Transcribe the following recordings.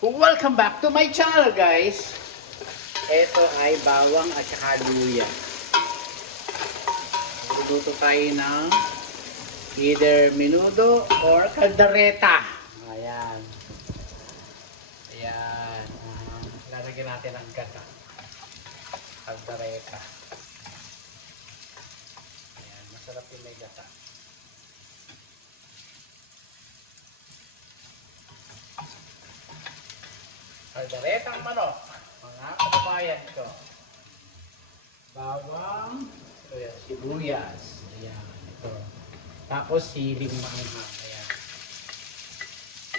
Welcome back to my channel, guys. Ito ay bawang at saka luya. Luluto tayo ng either menudo or caldereta. Ayan. Ayan. Lalagyan natin ang gata. Caldereta. Ayan. Masarap yung may gata. Calderetang manok, mga kababayan ko. Bawang, ayan, sibuyas, ayan, ito. Tapos siling maanghang, ayan.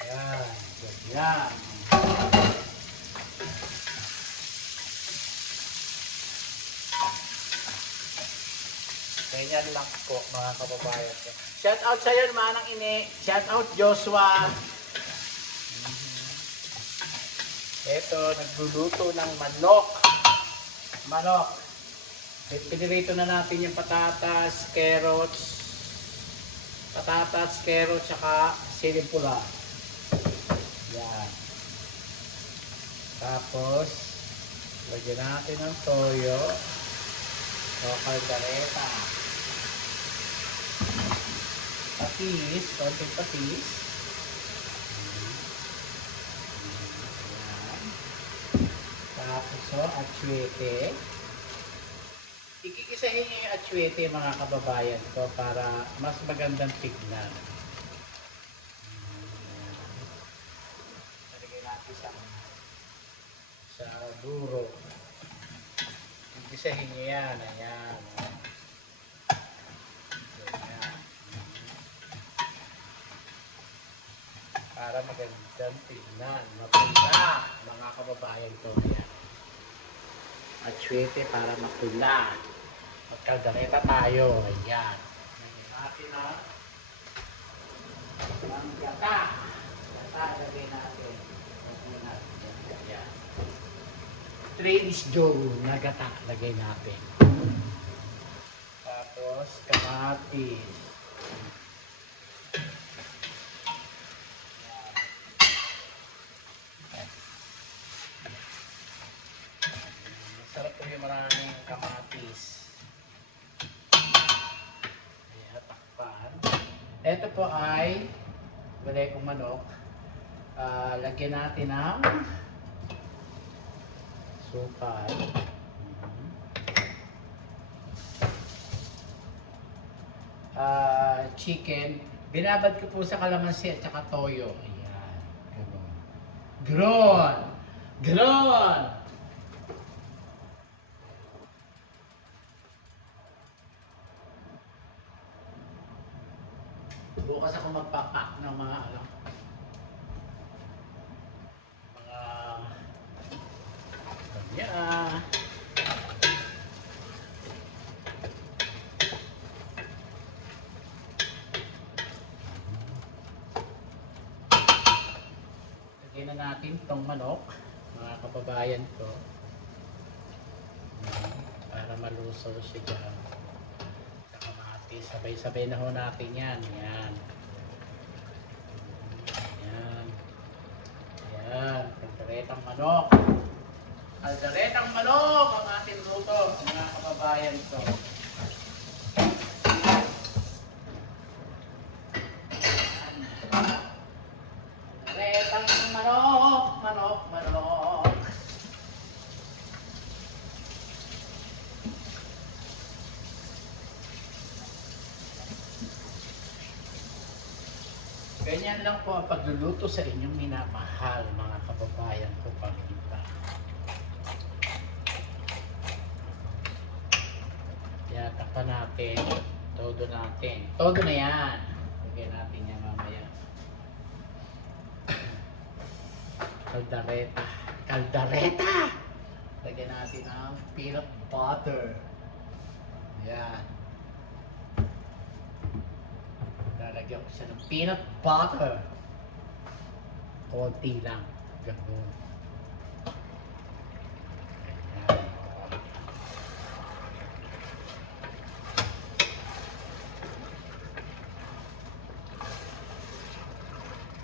Ayan, ayan. Ganyan lang po, mga kababayan ko. Shout out sa iyo, manang ini. Shout out Joshua. Ito, nagluluto ng manok. Manok. Pinirito na natin yung patatas, carrots, saka siling pula. Yan. Tapos, lagyan natin ng toyo o caldereta. Patis, konting patis. Tapos, atsuete. Ikikisahin nyo yung atsuete, mga kababayan ko, para mas magandang tignan. Talagay natin sa duro. Ikisahin nyo yan. Ayan. Ayan. Para magandang tignan. Mapula, mga kababayan ko. Ayan. Atsuete para mapula. Magkaldereta tayo. Ayan. Natin na ang gata. Gata, lagay natin. Ayan. 3 is Joe na gata, lagay natin. Tapos, kamatis. Sarap po yung maraming kamatis. Ayan, takpan. Ito po ay gulay kong manok. Lagyan natin ng sukal. Chicken. Binabad ko po sa kalamansi at saka toyo. Ayan. Gron! Gron! Bukas ako magpapak ng mga ganyan. Lagyan na natin itong manok, mga kababayan ko. Para malusaw siya dyan. Sabay-sabay na ho natin yan. Yan. Yan. Yan. Calderetang manok. Calderetang manok ang ating luto, mga kababayan ko. Calderetang manok. Manok. Ganyan lang po ang pagluluto sa inyong minamahal, mga kababayan ko, pag-iba. Yan, takpan natin. Todo natin. Todo na yan. Lagyan natin yan mamaya. Caldereta. Caldereta! Lagyan natin ang peanut butter. Yan. Lalagyan ko siya ng peanut butter. Konti lang. Ganun. Ayan.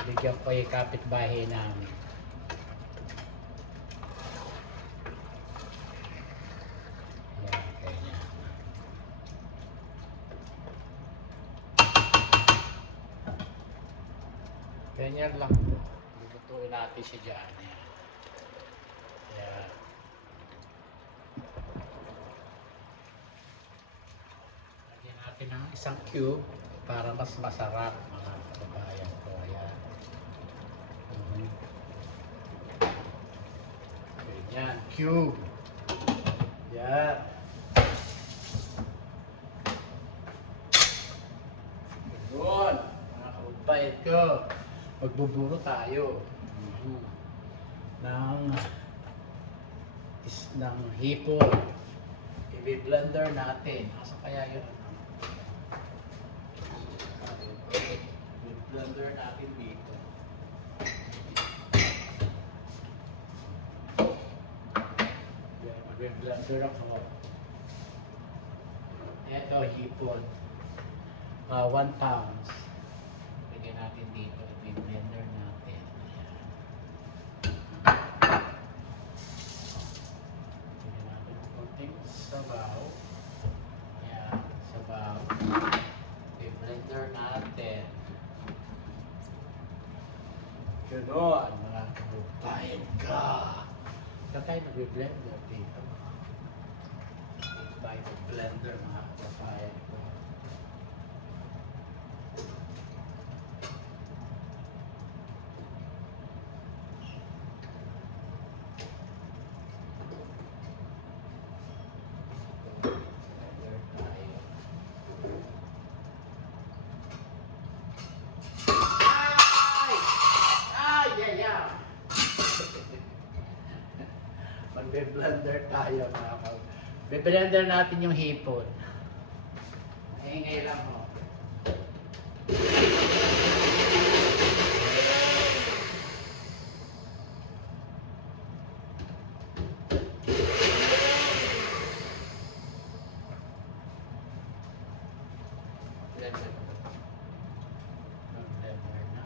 Bigyan ko yung kapitbahay namin. Ganyan lang. Lutuin natin siya dyan. Ayan. Lagyan natin ng isang cube para mas masarap mga kababayan ko. Ayan. Ganyan, cube. Ayan. Yun, mga kababayan ko. Magbuburo tayo ng hipon. I-blender natin. Asa kaya yun? I-blender natin dito. Mag-blender ako. Ito, hipon. 1 pound. Lagyan natin dito. I-blender natin. Lagyan natin ng konting sabaw. Ayan, sabaw. I-blender natin. Ganon, mga kababayan ka. Saan tayo nag-blender dito? Tayo nag-blender mga kababayan ko. Magbe-blender tayo mga kapatid. Be-blender natin yung hipon. Maingay lang mo. Blender. Blender na.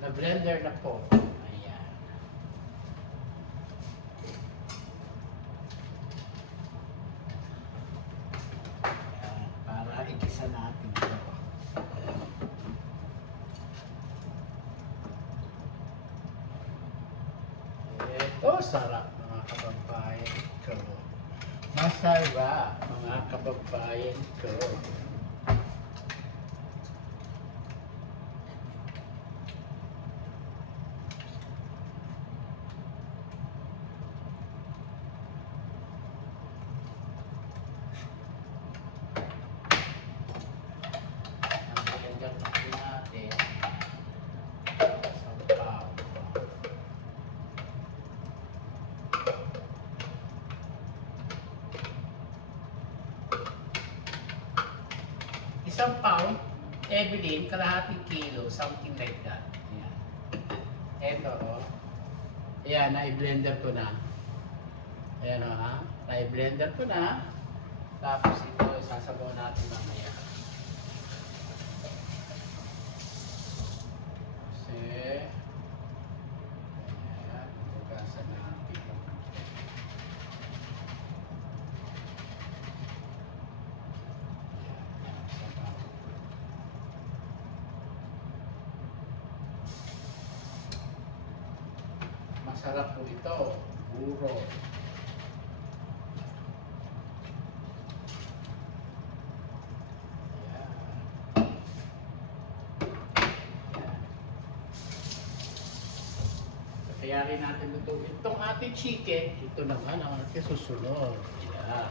Na-blender na po. Ayan. Ayan. Para igisa natin ito. Ito, sarap mga kababayan ko. Masarap mga kababayan ko. Isang pound, Evelyn, kalahating kilo, something like that. Ayan. Eto, oh. Ayan, na-blender ko na. Ayan, oh, ha. Na-blender ko na. Tapos ito, sasabaw natin mamaya. Kasi, ayan, hugasan natin. Masarap po ito, buro. Kaya rin natin lutuin itong ating chicken. Ito naman ang ating susunod. Ayan.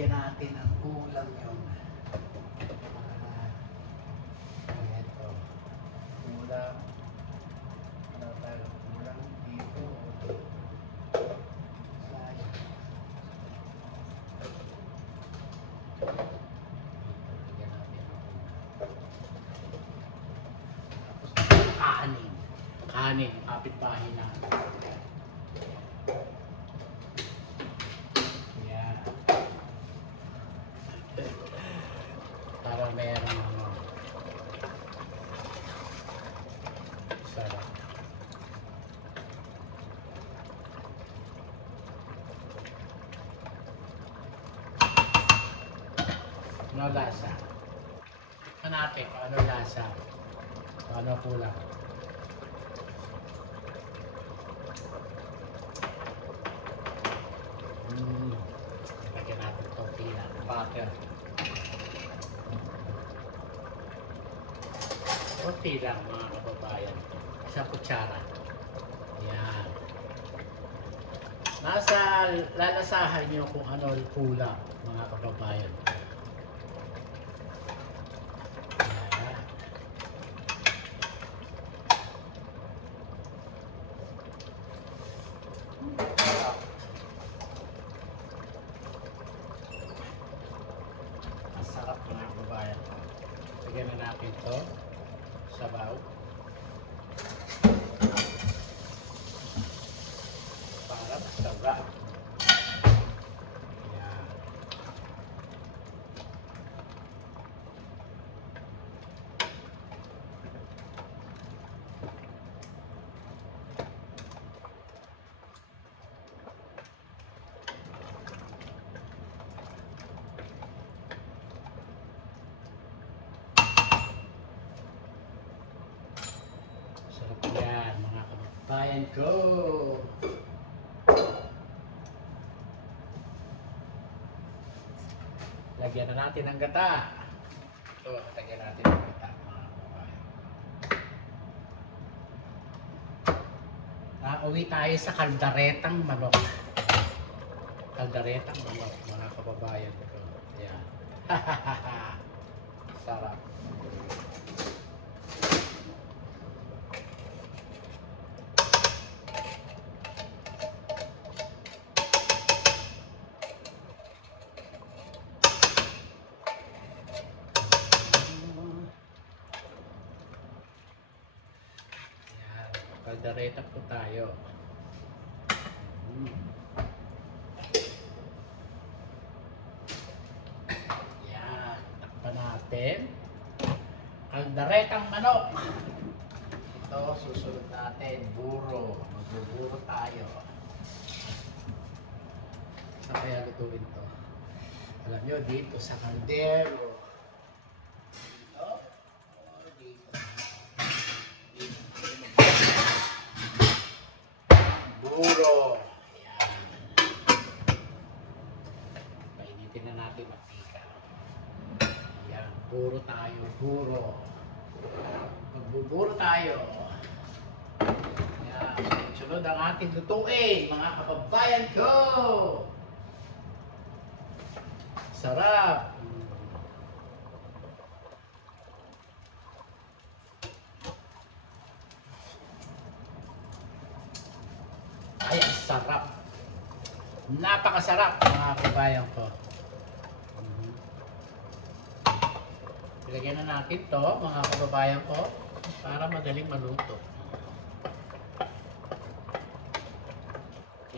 Lagyan natin ang ulam yun. Ito. Ulam. Ano tayo? Ulam dito. Sayang. Lagyan natin ang ulam. Tapos kanin. Kanin. Kapit-bahay natin. Para meron sarap. Ano lasa? Hanapin kung ano lasa. Kung ano kulang. Lagyan natin itong peanut butter. Kunti lang mga kababayan. Isang kutsara. Yan. Nasa lalasahan nyo kung ano kulang mga kababayan. Yan. Masarap mga kababayan. Lagyan na natin ito. Sabaw. Para masarap. Yan. Sarap yan mga kababayan ko. Lagyan na natin ng gata. Ito, lagyan natin ng gata mga kababayan. Uwi tayo sa kaldaretang manok. Kaldaretang manok mga kababayan ko. Yan. Sarap. Kaldereta po tayo. Yan. Takpan natin. Kalderetang manok. Ito, susunod natin. Buro. Magbuburo tayo. Saan kaya lutuin to? Alam nyo, dito sa kaldero. Buro. Ayan. Painitin na natin mantika. Ayan. Buro tayo. Buro. Magbuburo tayo. Ayan. Sunod ang ating lutuin, mga kababayan ko. Sarap. Ay, ang sarap. Napakasarap mga kabayan ko. Ilagyan na natin to mga kababayan ko para madaling maluto.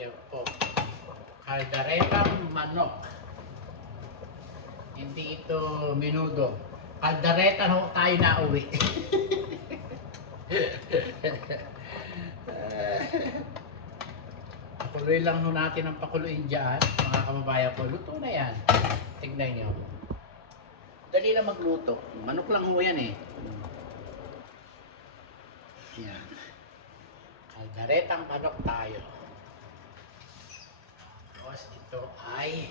Yan po. Kalderetang manok. Hindi ito menudo. Kaldereta ho tayo na uwi. Pakuloy lang ho natin ang pakuluin dyan, mga kababayan ko. Luto na yan. Tignan nyo. Dali na magluto. Manok lang ho yan eh. Yan. Kalderetang manok tayo. Tapos ito ay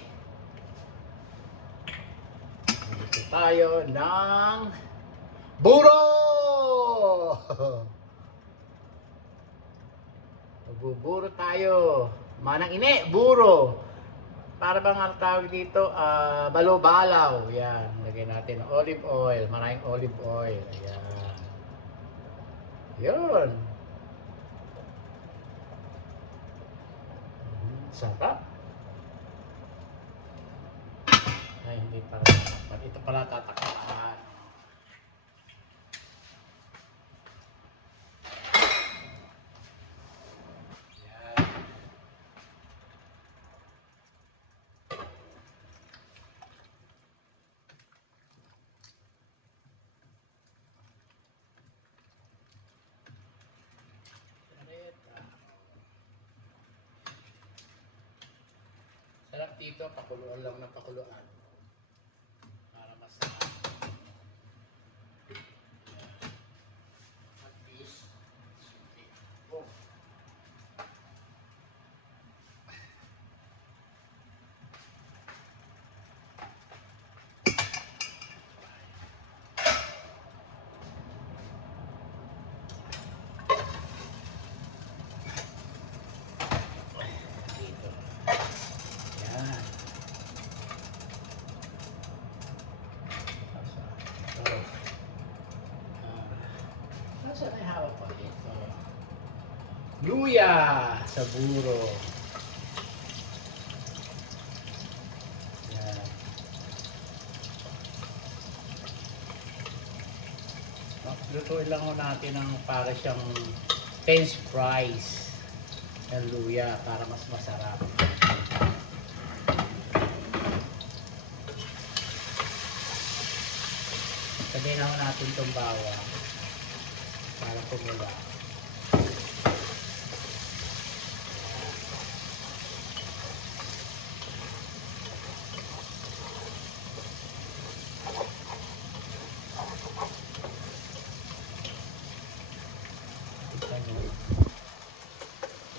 luto tayo ng buro! Magbuburo tayo. Manang ine, buro. para bang ang tawag dito, balobalaw. Yan, lagyan natin ng olive oil, maraming olive oil. Ayan. Yun. Sarap. Ay, hindi para tatakpan. Ito pala tatakpan. Yan. Sarap dito, pakuluan lang ng pakuluan. Para masarap. At least, oh. Dito. Yan. Nasaan ay hawak pa dito? Luya sa buro. Yan. Lutuin lang ho natin ng para siyang French fries ng luya para mas masarap. Sabihin na ho natin itong bawang para pumula.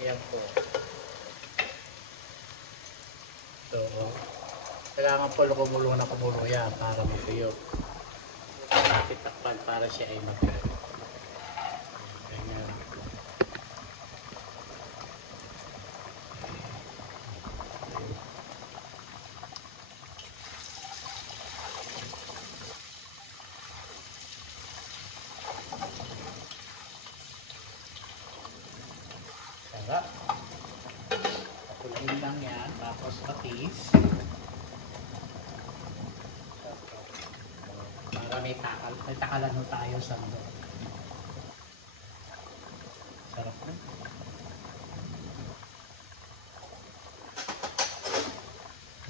Ayan po. So, kailangan po kumulo na kumulo yan para matuyo. Tapit takpan para siya ay matuyo. Ganyan. Sarap. Pakulain lang yan, tapos patis. Para may takalan ho tayo sa mundo. Sarap na.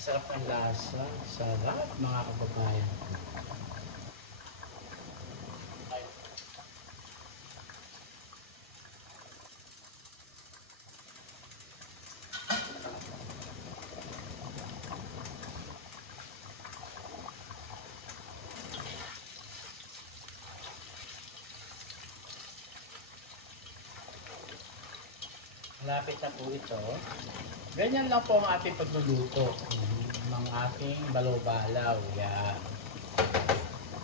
Sarap ang lasa. Sarap mga kababayan. Malapit na po ito. Ganyan lang po ang ating pagluluto ng ating balobalaw. Yan.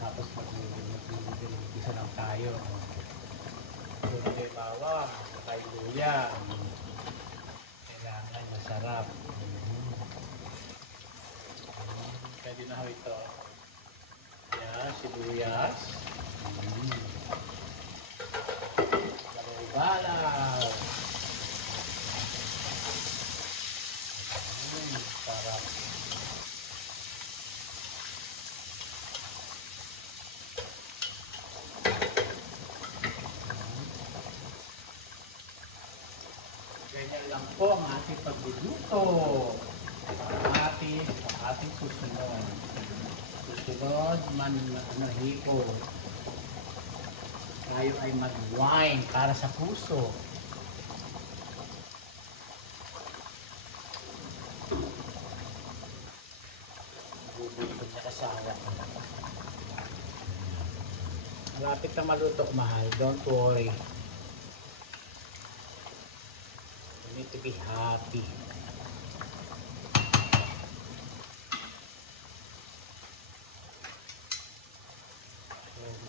Tapos mag-isa lang tayo. Luto bawang, sakay luya. Kailangan masarap. Pwede na ho ito. Yan, sibuyas. Balobalaw. Sarap. Ganyan lang po ang ating pagluluto. Ang ating susunod. Susunod, manahiko. Tayo ay mag-wine para sa puso. Bubulog na kasawa. Malapit na maluto, mahal. Don't worry. You need to be happy.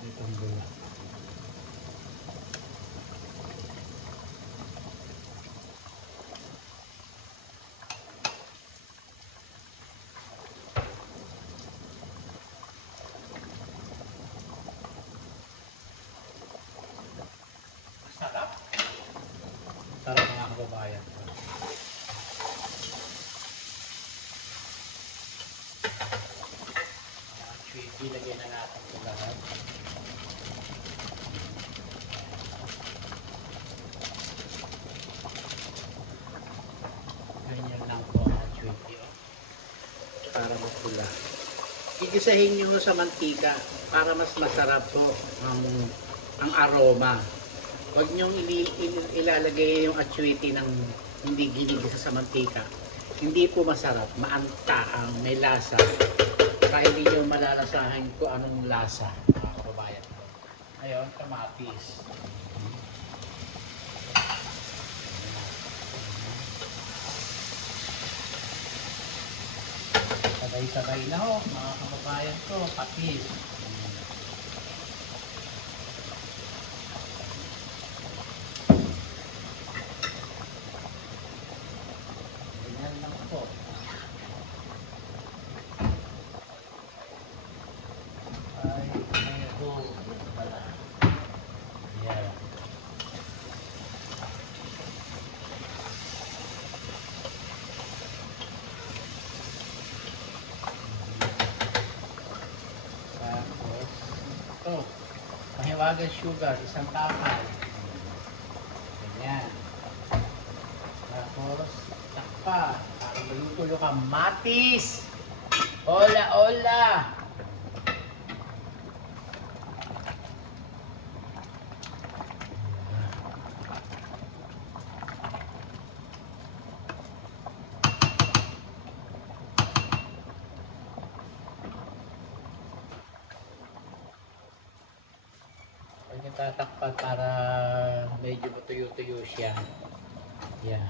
Itong buwan. Ilagay na natin ito lahat. Ganyan lang po ang acuity, oh. Para mapula. Gigisahin nyo sa mantika para mas masarap po ang aroma. Huwag nyong ilalagay yung acuity ng hindi ginigisa sa mantika. Hindi po masarap, maanta ang may lasa. Kaya hindi nyo malalasahan kung anong lasa, mga kababayan ko. Ngayon, kamatis. Sabay-sabay na ho, mga kababayan ko, patis. Ganyan lang po. Ay, ito pala. Ayan. Tapos, ito. Mahiwagang sugar, isang takal. Ganyan. Tapos, takpa. Para maluto yung kamatis. Hola, hola! Huwag tatakpan para medyo matuyo-tuyo siya. Yan.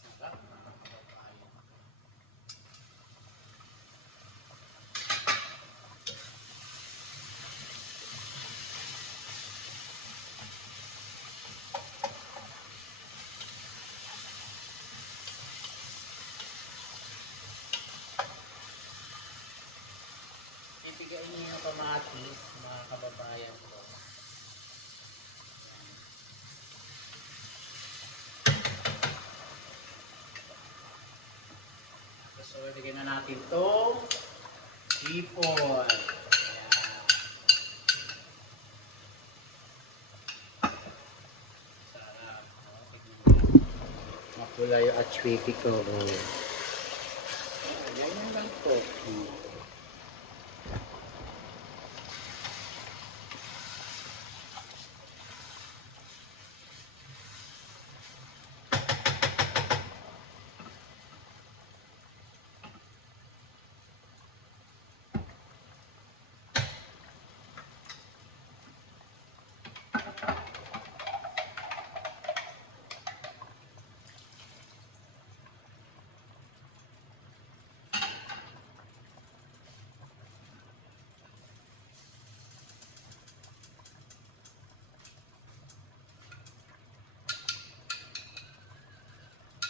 Sarap, mga kababayan. Ibigayin niyo yung kamatis, mga kababayan ko. So, ilagay na natin itong ipon. Ayan. Sarap. Mapula yung achuete ko. Ganyan lang po.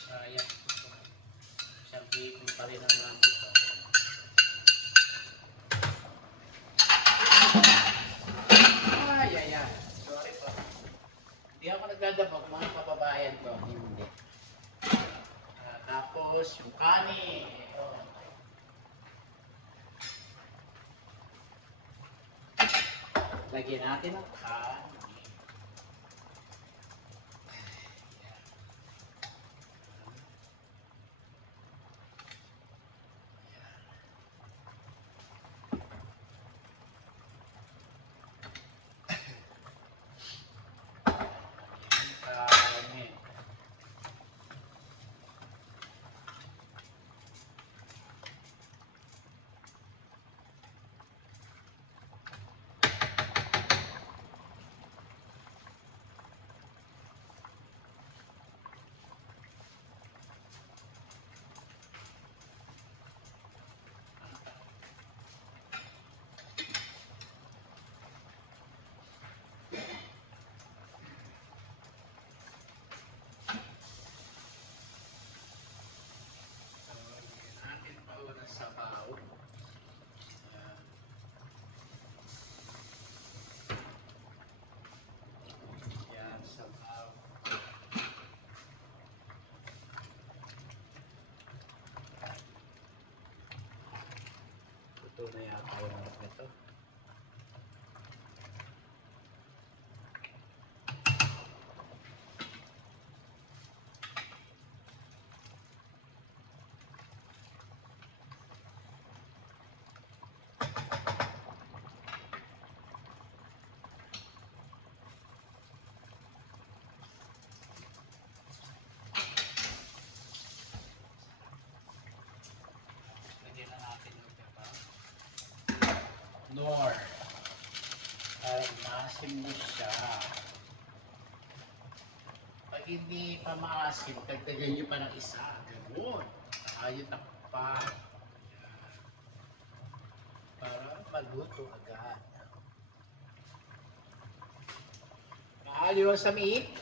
Sayang. Isang ipon pa rin ang natin ito. Ay. Sorry po. Hindi ako nagdadabog, mga kababayan ko. Hindi. Tapos, yung kanin. Ito. Lagyan natin ang kanin. Kanin. Luto na yata yung harap nito. Lagyan na natin yung pepa. Nor. Para maasim mo siya. Pag hindi pa maasim, dagdagan nyo pa ng isa. Ganun. Ayun takpan. Para maluto agad. Mahal sa meat.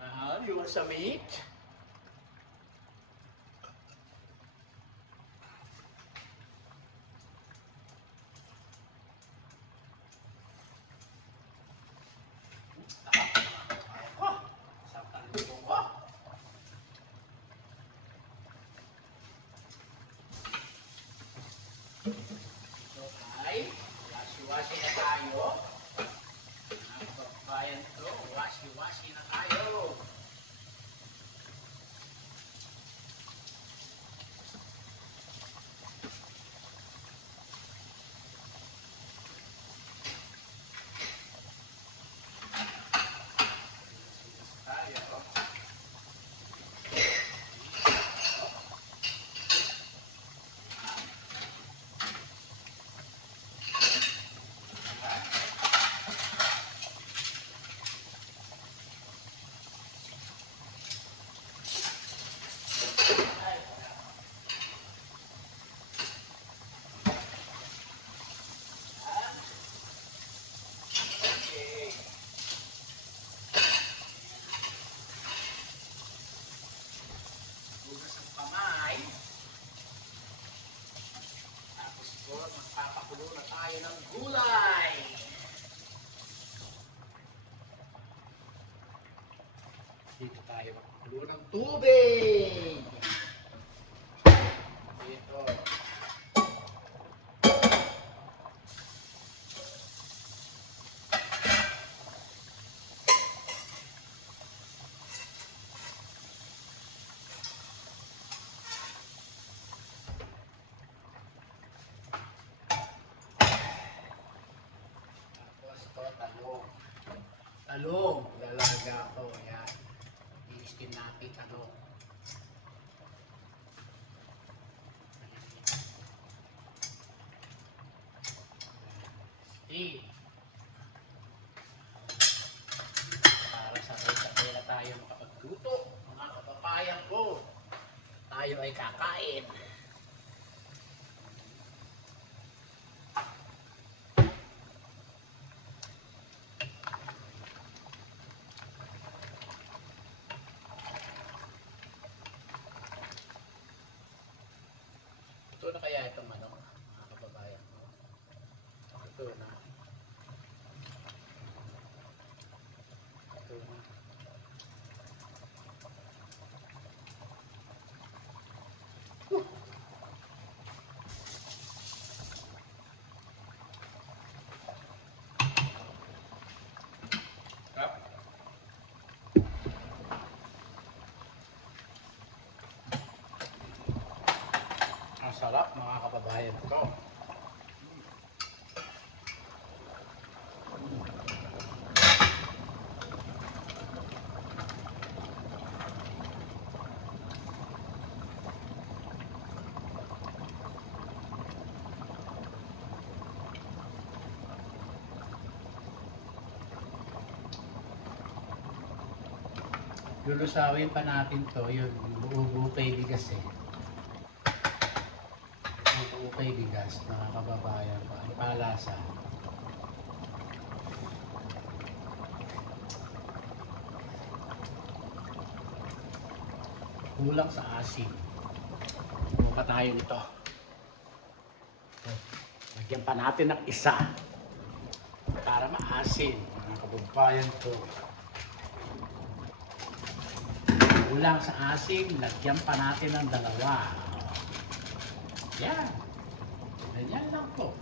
Mahal sa meat. So ay, washi-washi na tayo. Mga kababayan ko, washi-washi na tayo. Hugas ang kamay. Tapos po, magpapakulo na tayo ng gulay. Dito tayo magpakulo ng tubig. Dito. Tapos ito, talong. Talong. Lalaga ko. Ayan. I-steam natin talong. Steam. Para sabay-sabay na tayo makapagluto. Mga kababayan ko. Tayo ay kakain. Ito na kaya itong manok, mga kababayan ko. Ito na. Ito na. Sarap. Ang sarap, mga kababayan ko. Lulusawin pa natin to, yun, buo-buo kay bigas eh. Buo kay bigas, mga kababayan ko. Ang palasa. Kulang sa asin. Buo pa tayo nito. Lagyan pa natin ng isa para maasin, mga kababayan. kababayan ko. Kulang sa asim, lagyan pa natin ng dalawa. Yan. Ganyan lang po.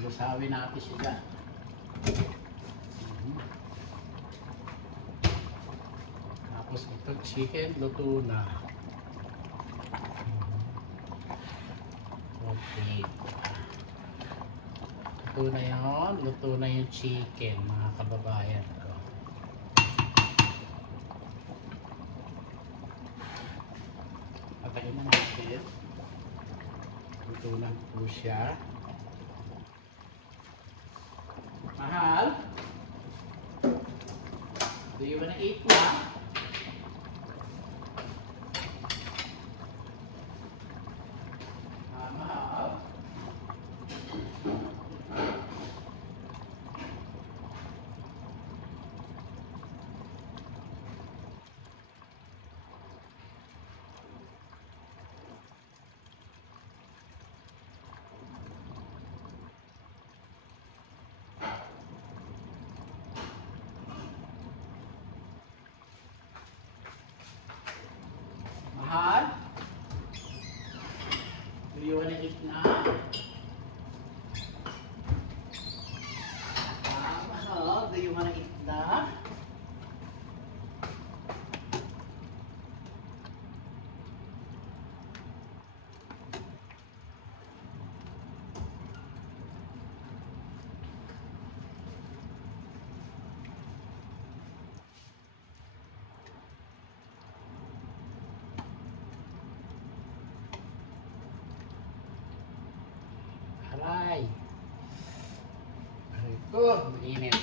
Lusawin natin siya. Tapos ito chicken, luto na. Okay. Luto na yun. Luto na yung chicken, mga kababayan ko. Patayin na natin. Luto na po siya. Mahal? Do you wanna eat na? Mahal? Mahal? Do you wanna eat na? Mahal? Do you wanna eat na? Aray. Aray ko, mainit.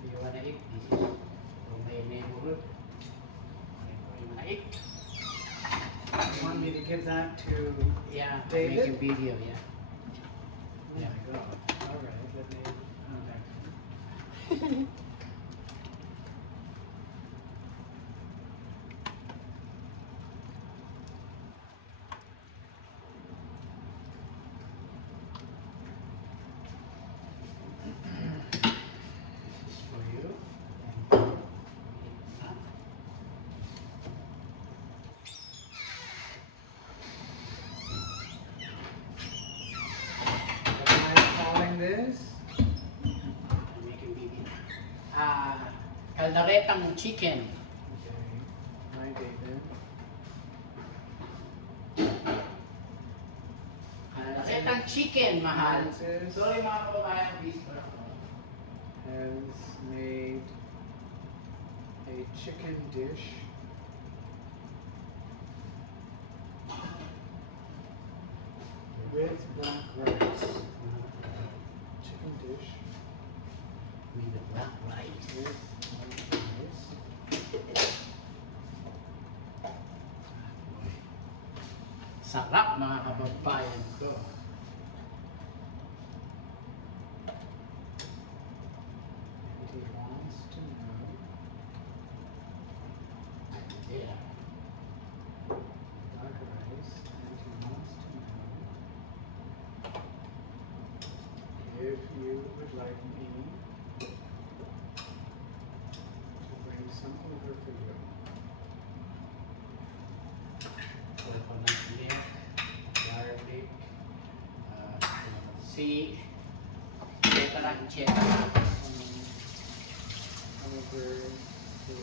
Do you wanna eat? This is from my neighborhood. Aray ko, you wanna eat? You want me to give that to Yeah, David? make a video, yeah. Oh Yeah. my God. All right, let me. This is for you. What am I calling this? Make a video. Calderetang chicken. Okay. Hi, David. Calderetang chicken, mahal. Francis Sorry mga kababayan, please. has made a chicken dish with black rice. Chicken dish With the black rice. with black rice. Sarap mga kababayan ko. And he wants to know Yeah. black rice, and he wants to know if you would like me to bring some over for you. Coconut milk, garlic, see, etc. etc. Over to you.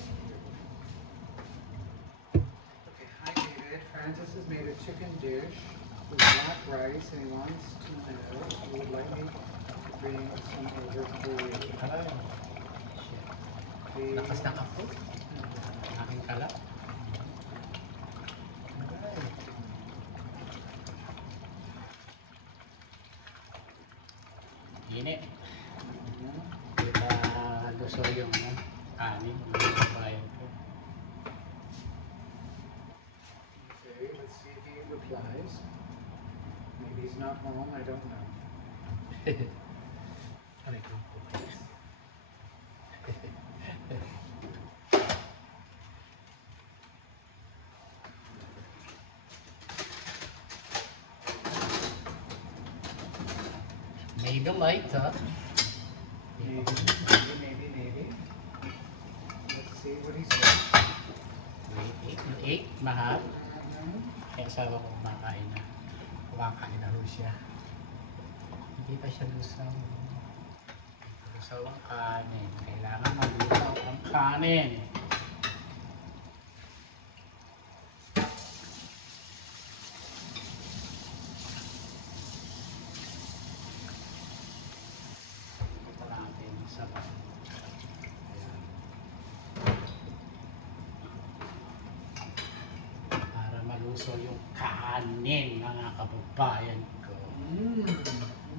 Okay, hi David. Francis has made a chicken dish with black rice, and he wants to know if you would like me to bring some over for you. The- Lakas ng apo. Aking kalat. Init. Kita luso yung kanin. Mga kababayan ko. Okay, let's see if he replies. Maybe he's not home, I don't know. Aray ko po. Maybe later. Maybe. Let's see what he says. Eight, mahal. Mhm. Kaya asawa ko kumakain na. Kumakain na rin siya. Hindi pa siya lusaw. Lusaw ang kanin. Kailangan malusaw ang kanin. Ito natin sa para malusaw yung kanin, mga kababayan ko. Mm.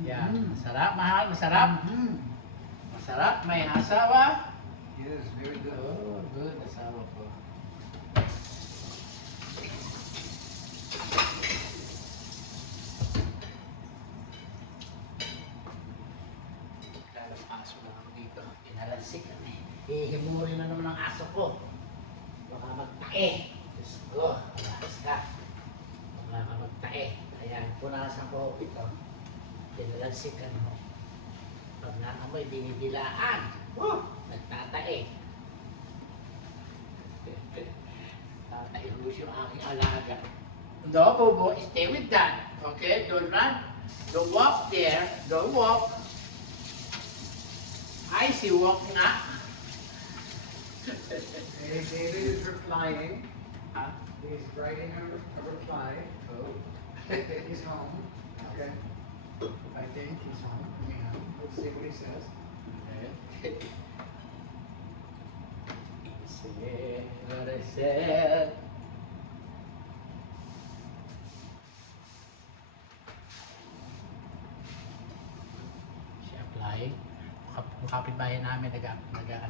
Yan, masarap, mahal, masarap. Mhm. Masarap, may asawa. Yes, very good. Oh, good, asawa ko. Lalang aso lang ako dito. Pinalansik kami. Hihimurin na naman ang aso ko. Baka magtae. Diyos ko, alas ka. Baka magtae. Ayan, punasan ko ito. Pinalansikan mo. Pag naamoy, binidilaan. Nagtatae. Tatae Rush yung aking alaga. No, Bobo, stay with that. Okay? Don't run. Don't walk there. Don't walk. I see walk na. Hey, David is replying. Huh? He's writing a reply. Oh. He's home. Okay. I think he's home. Yeah. Let's see what he says. Okay. Say what I said. Siya apply. Yung kapitbahay namin nag-ano siya.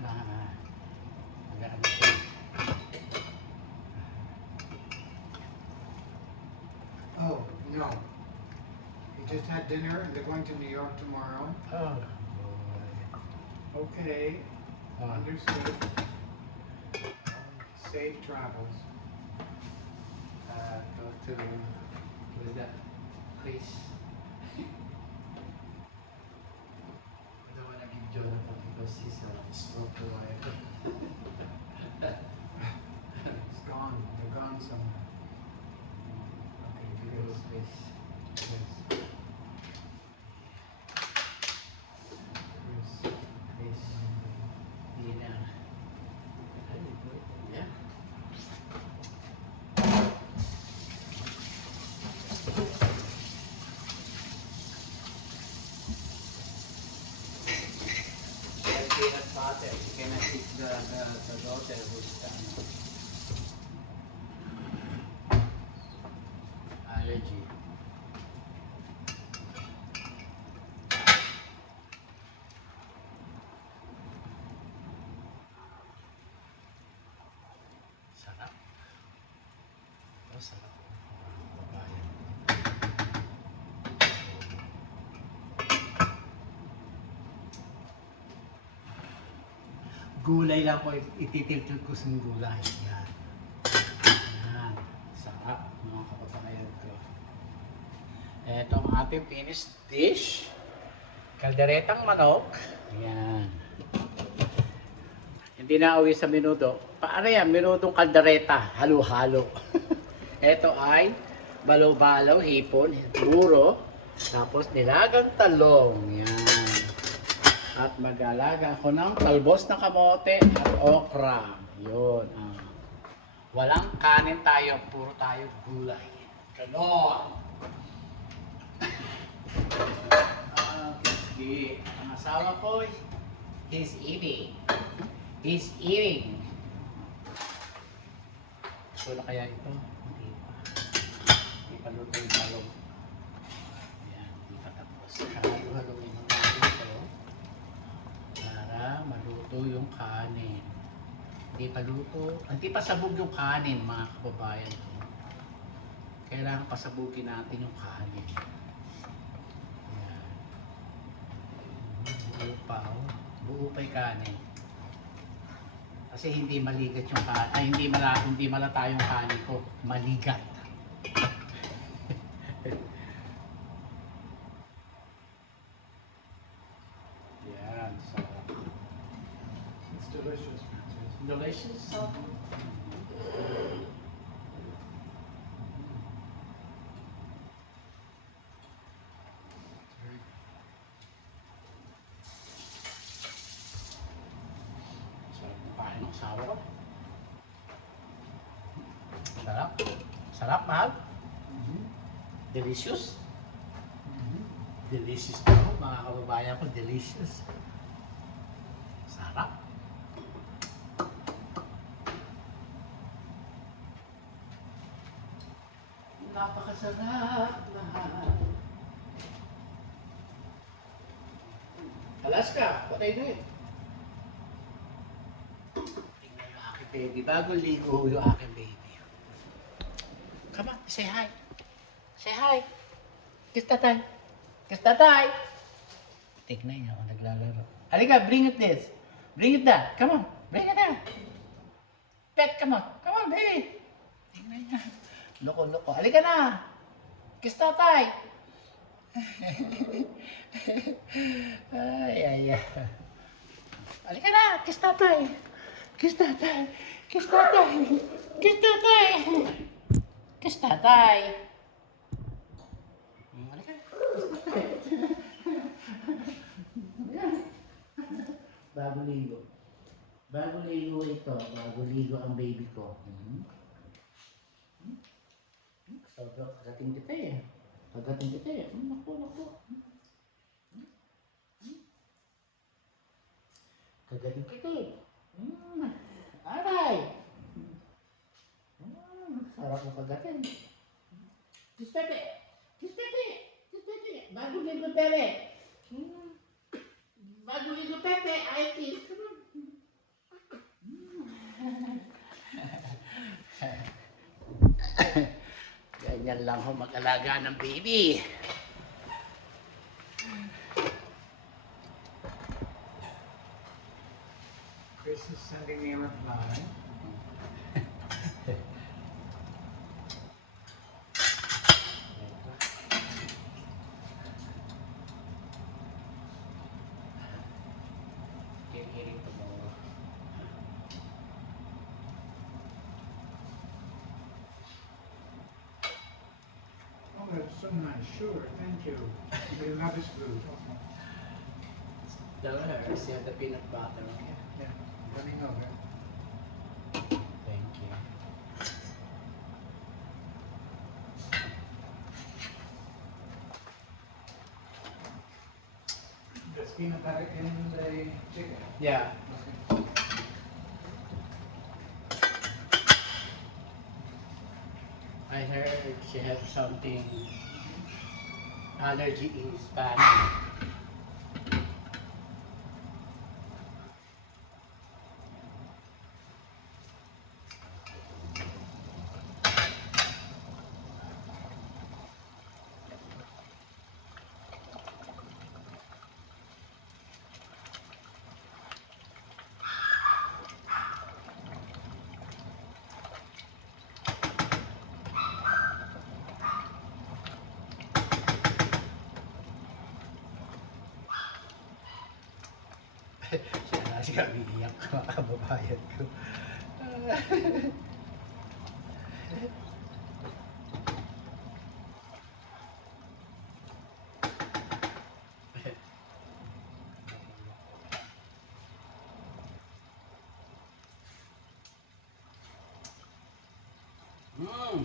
Oh, no. He just had dinner and they're going to New York tomorrow. Oh. Okay. Oh. Understood. Safe travels. Go to what is that place? I don't want to give Jonathan because he's a stroke wife. It's gone. They're gone somewhere. Okay, beautiful place. Yes. Place. Dinner. Yeah. Peanut butter. You cannot eat the daughter who's allergy. Sarap. Oh, sarap. Babayan. Gulay lang po, ititiltil ko sa gulay. Yan. Yan. Sarap, mga kapapanayan ko. Ito ang ating finished dish. Kalderetang manok. Yan. Hindi na uwi sa minuto. Paano yan? Minutong kaldereta. Halo-halo. Ito ay balaw-balaw, hipon, buro. Tapos nilagang talong. Yan. At mag-alaga ako ng talbos na kamote at okra. Yun. Walang kanin tayo, puro tayo gulay. Ganon. Okay. Ang asawa ko, he's eating. He's eating. Ito na kaya ito? Hindi pa. Hindi pa luto yung talong. Ayan, hindi pa tapos. Halo-haloin mo natin ito para maluto yung kanin. Hindi pa luto, hindi pa sabog yung kanin, mga kababayan ko. Kailangan pasabugin natin yung kanin. Ayan. Buo pa, oh. Buo pa yung kanin. Kasi hindi maligat yung kanin, ay hindi malata yung kanin ko, maligat. Yan, sarap. delicious, Francis. Delicious. Sarap ng kain ng asawa ko. Sarap. Sarap, mahal. Delicious. Delicious daw, mga kababayan ko. Delicious. Sarap. Napakasarap, mahal. Alaska, what are you doing? Tingnan yung aking baby. Bagong ligo yung aking baby. Come on, say hi. Say hi. Kiss tatay. Kiss tatay. Tignan niya ako naglalaro. Halika, bring it this. Bring it that. Come on. Bring it that. Pet, come on. Come on, baby. Tignan niya. Loko. Halika na. Kiss tatay. Ay. Halika na. Kiss tatay. Kiss tatay. Kiss tatay. Kiss tatay. Kiss tatay. Halika. Bago ligo. Bago ligo ito. Bago ligo ang baby ko. Sobrang kagating kita eh. Kagating kita eh. Naku. Kagating kita eh. Aray! Sarap ng kagating. Kiss Pepe! Kiss Pepe! Kiss Pepe! Bago ligo Pepe! Bago ligo Pepe! Ay kiss! Ganyan lang ho mag-alaga ng baby. Chris is sending me a reply. Oh, that's so nice. Sure, thank you. We love his food. Tell her, she had the peanut butter. Yeah, running over. Thank you. There's peanut butter in the chicken. Yeah. Okay. I heard she had something allergy in Spanish. Siya umiiyak ka, mga kababayan ko.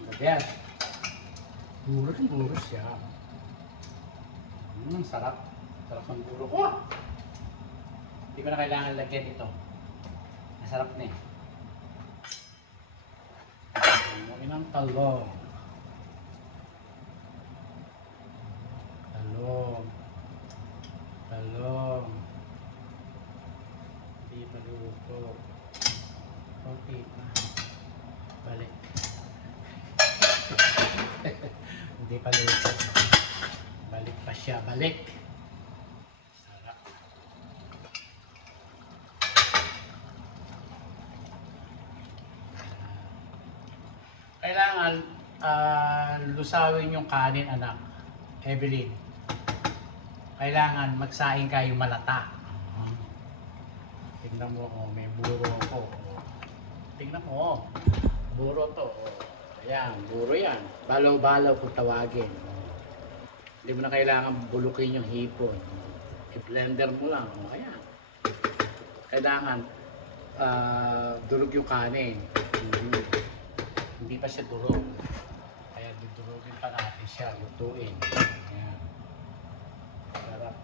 Kabyas. Buros siya. Sarap. Sarap ng buro ko. Hindi ko na kailangan lagyan ito. Masarap na eh. Umuin ng talong. Talong. Hindi maluto. Okay pa. Balik. Hindi pa luto. Balik pa siya. Balik. Sarap. Kailangan lusawin yung kanin, anak. Evelyn. Kailangan magsaing kayo malata. Tingnan mo, oh, may buro ako. Oh. Tingnan mo, oh. Buro to. Oh. Ayan, buro yan. Balaw-balaw kung tawagin. Oh. Hindi mo na kailangan bulukin yung hipon. Oh. I-blender mo lang. Oh. Ayan. Kailangan durog yung kanin. Hindi pa siya durog. Kaya dudurugin pa natin siya. Lutuin. Ayan. Sarap.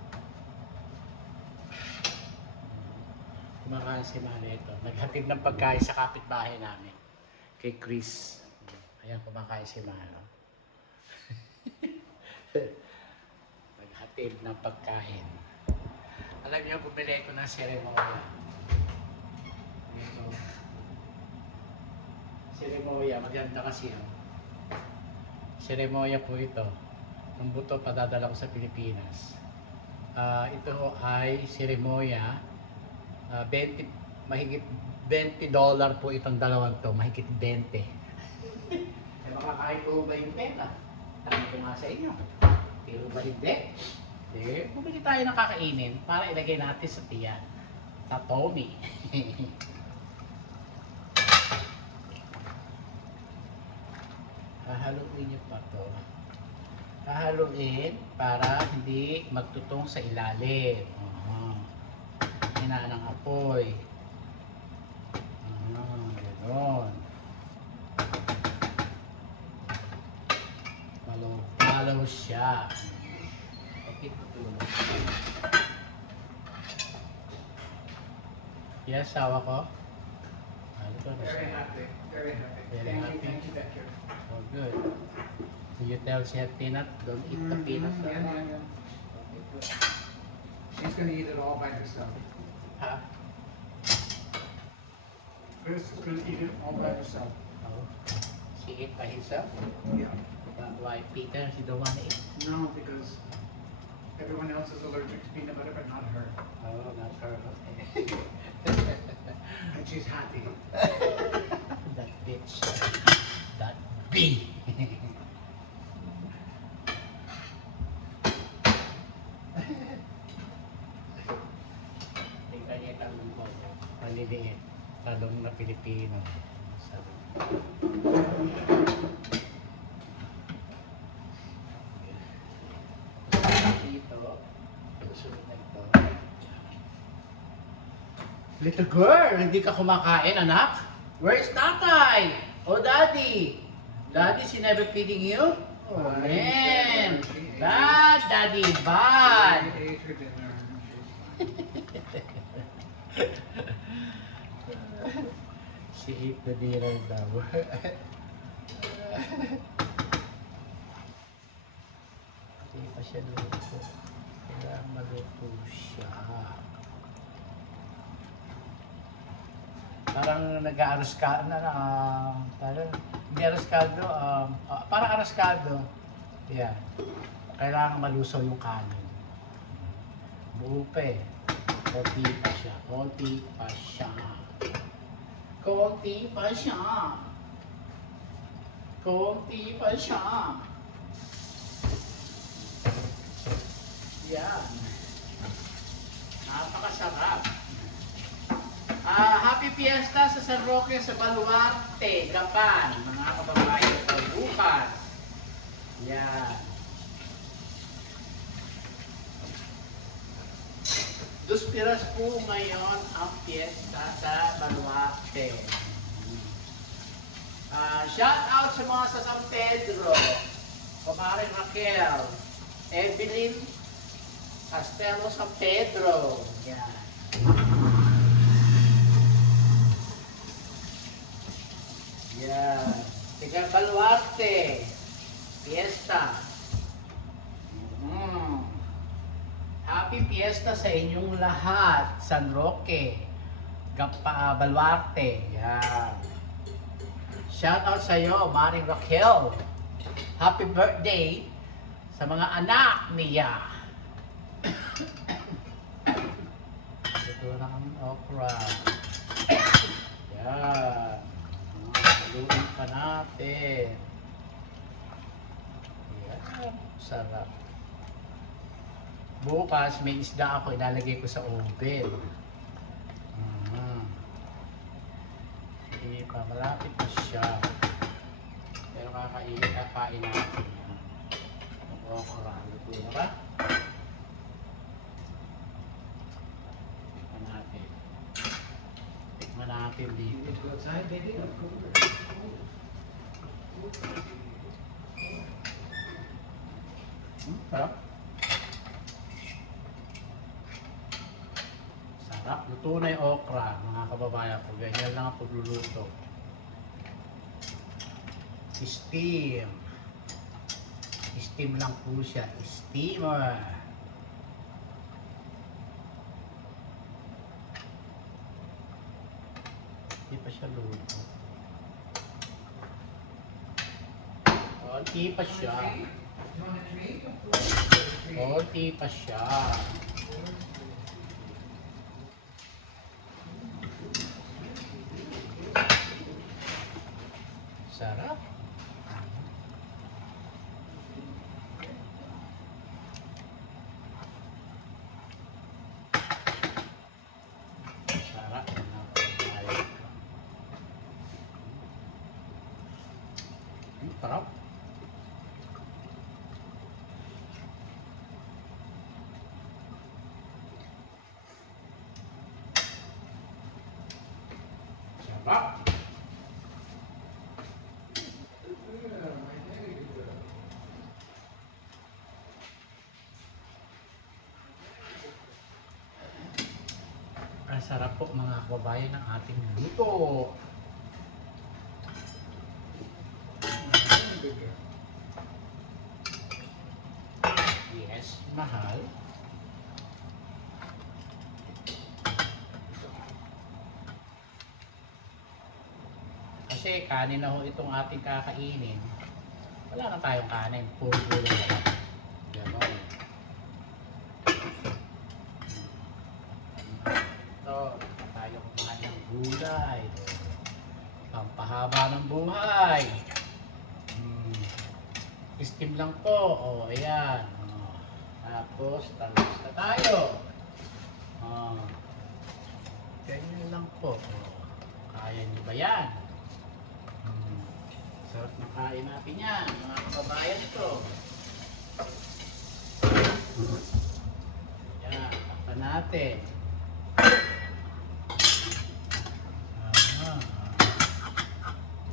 Kumakain si Manny ito. Naghatid ng pagkain sa kapitbahay namin. Kay Chris. Ayan, kumakain si Manny. Naghatid ng pagkain. Alam niyo, bumili ko ng seremoya. Ito. Seremoya, maganda kasi yan. Seremoya po ito. Ang buto padadala ko sa Pilipinas. Ito ay seremoya. 20, mahigit $20 po itong dalawang to, mahigit 20. Eh, makakain ko ba yung pera? Tama ko nga sa inyo. Pero ba hindi? Eh, bumili tayo ng kakainin para ilagay natin sa tiyan. Sa Tommy. Hahaluin niyo pa to. Hahaluin para hindi magtutong sa ilalim. Hinaan ng apoy. Gano'n. Malaw siya. Okay, tutulog. Yes, sawa ko. Ano to? Very happy. Very happy. Very happy. Thank you, Becker. Oh, good. So you tell Chef Peanut, don't eat the peanuts. Yeah. Okay, good. She's gonna eat it all by herself. Ha? Chris is gonna eat it all by herself. Oh. She eat by himself? Yeah. But why Peter? She don't want to eat? No, because everyone else is allergic to peanut butter, but not her. Oh, not her. Okay. And she's happy. That bitch. That B. Tingnan niya ang maliliit. Talong na Pilipino. Dito. Susunod na ito. Little girl, hindi ka kumakain, anak? Where's tatay? Oh, daddy. Daddy's never feeding you? Oh, man. Bad, daddy, bad. She ate her dinner. She ate the dinner daw. Hindi pa siya luto. Kailangan maluto siya. Parang nag-aaros ka na, parang hindi aros kaldo, parang aros kaldo. Yan. Kailangan malusaw yung kanin. Buo pa eh. Konti pa siya. Konti pa siya. Konti pa siya. Konti pa siya. Yan. Napakasarap. Happy Fiesta sa San Roque sa Baluarte, Japan. Mga kababayan, sa bukas. Yan. Dos piras po ngayon ang fiesta sa Baluarte. Shout out sa mga sa San Pedro. Kumaring Raquel. Evelyn Castelo San Pedro. Yan. Yan. Tiga Baluarte. Fiesta. Happy Fiesta sa inyong lahat. San Roque. Baluarte. Yan. Shout out sa iyo, Maring Raquel. Happy birthday sa mga anak niya. Ito na ang okra. Yan. Haluin pa natin. Yan. Sarap. Bukas may isda ako, ilalagay ko sa oven. pa, malapit na siya. Pero kakain natin yan. Ang okra, luto na ba? Tikman natin. Tikman natin dito. Go outside, baby. Sarap. Sarap. Luto na yung okra, mga kababayan ko. Ganyan lang ang pagluluto. Steam. Steam lang po siya. Steamer. Hindi pa siya luto. Konti pa siya. You want a treat? Konti pa siya. Sarap. Sarap na tayo. Sarap. Sarap. Ang sarap po mga kababayan ng ating luto. Yes, mahal. Kasi kanin na ho itong ating kakainin. Wala na tayong kanin. Puro gulay na lang. Ganon. Ito, tayo kumain ng gulay. Pampahaba ng buhay. Steam lang po. O, ayan. O, tapos, talos na tayo. O, ganyan lang po. O, kaya niyo ba yan? Sarap na kain natin yan, mga kababayan ito. Yan, takpan natin.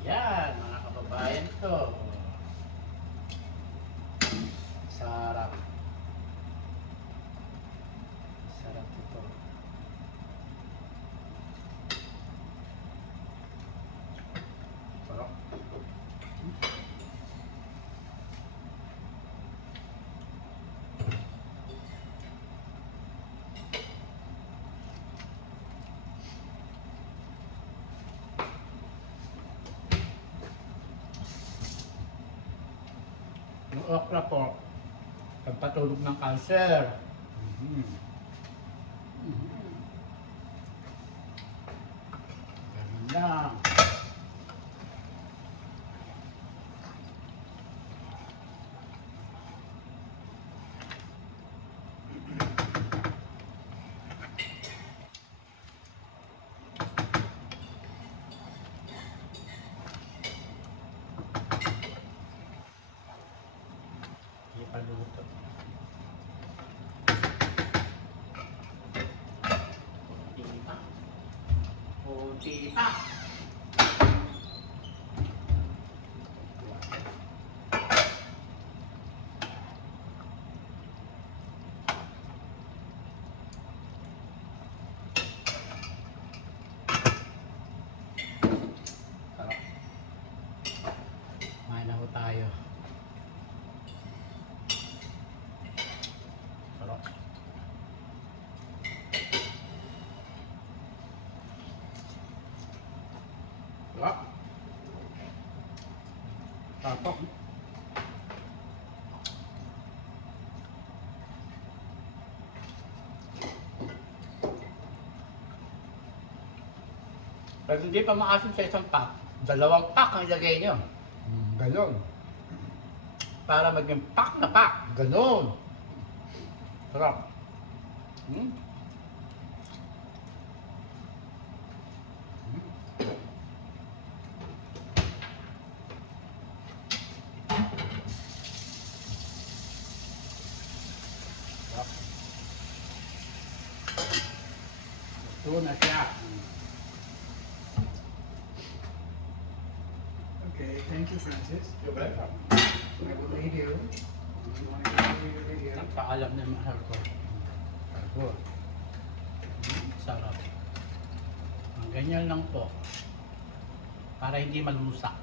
Yan, mga kababayan ito. Sarap. Sarap ito. Sarap. Yung okra po, pagpatulog ng cancer. Ganun lang. Hindi pa luto. Kunti pa. Kunti pa. Sarap. Kumain na ho tayo. Sarap. Sarap. Sarap. Pag hindi pa maasim sa isang pack, 2 pack ang ilagay nyo. Ganon. Para maging pack na pack. Ganon. Sarap. Luto na siya. Okay, thank you, Francis. You're welcome. I will leave you. You want to continue your video? Nagpaalam na yung mahal ko. Cargo. Sarap. Ang ganyan lang po. Para hindi malusak.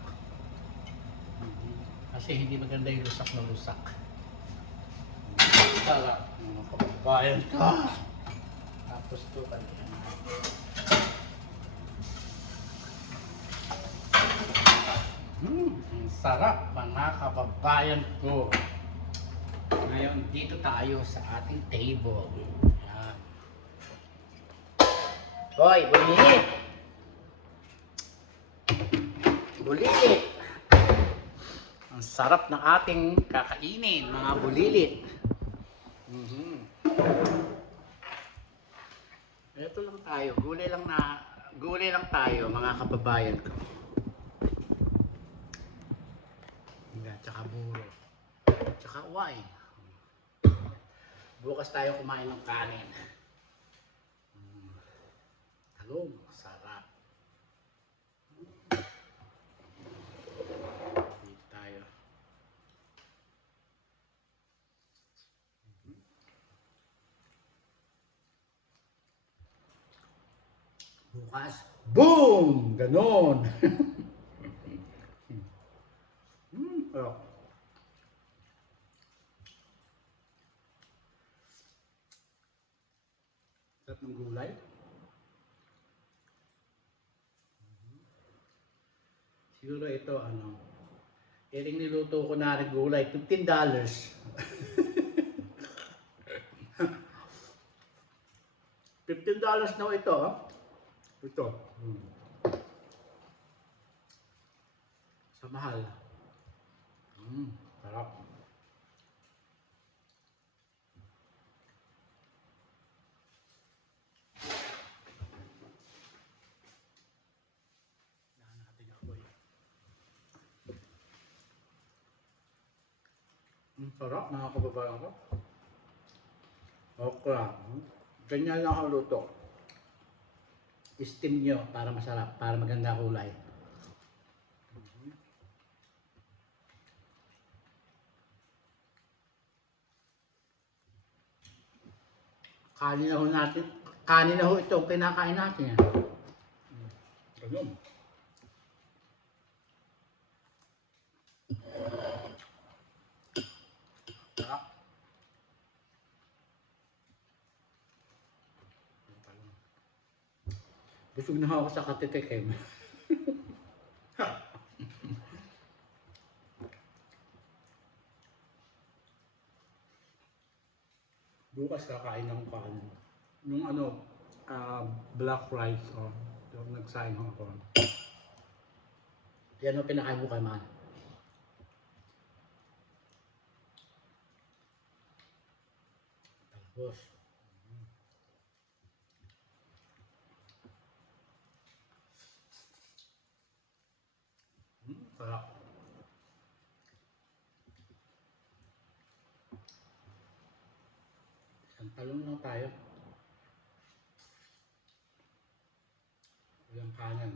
Kasi hindi maganda yung lusak na lusak. Sarap. Mga kababayan ka. Tapos ito kanina. Ang sarap mga kababayan ko. Ngayon dito tayo sa ating table. Yan. Hoy, bulilit! Bulilit! Ang sarap ng ating kakainin, mga bulilit. Ito lang tayo, gulay lang tayo mga kababayan ko. Tsaka buro. Tsaka wine. Bukas tayo kumain ng kanin. Talong, sarap. Dito tayo. Bukas, boom! Ganon! Oh. Sarap ng gulay. Siguro ito, iring niluto ko na rin gulay, $15. $15 na ito, Ito. Sa mahal. Sarap. Sarap mga kababayan ko. Okra. Ganyan lang ang luto. Steam nyo para masarap, para maganda kulay. Kanin na ho ito ang kinakain natin. Ganun. Sarap. Busog na ako sa katitikim. Bukas kakain ng kanin. Yung black rice yung nagsaing ako. Yan ang pinakain ko kay Man. Tapos, sarap. Isang talong lang tayo. Ilang kanan.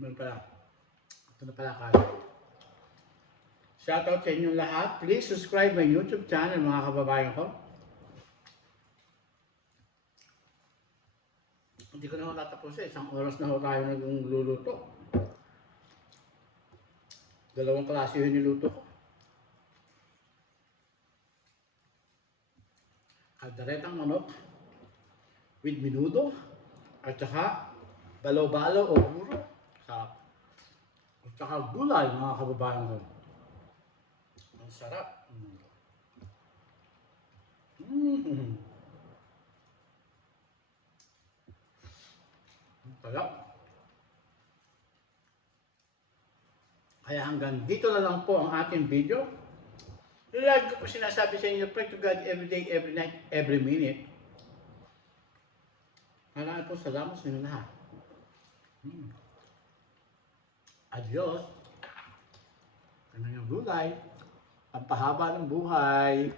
Meron pala. Ito na pala kanan. Shoutout sa inyong lahat. Please subscribe my YouTube channel mga kababayan ko. Hindi ko na matatapusin. Isang oras na ho tayo nagluluto. 2 klase yung niluto ko. Kalderetang manok with menudo at saka balo-balo o buro. Sarap. At saka gulay mga kababayan ko. Ang sarap. Sarap. Kaya hanggang dito na lang po ang ating video. Lagi ko po sinasabi sa inyo, pray to God every day, every night, every minute. Maraming po salamat sa inyo lahat. Adios. Ano yung gulay? Ang pahaba ng buhay.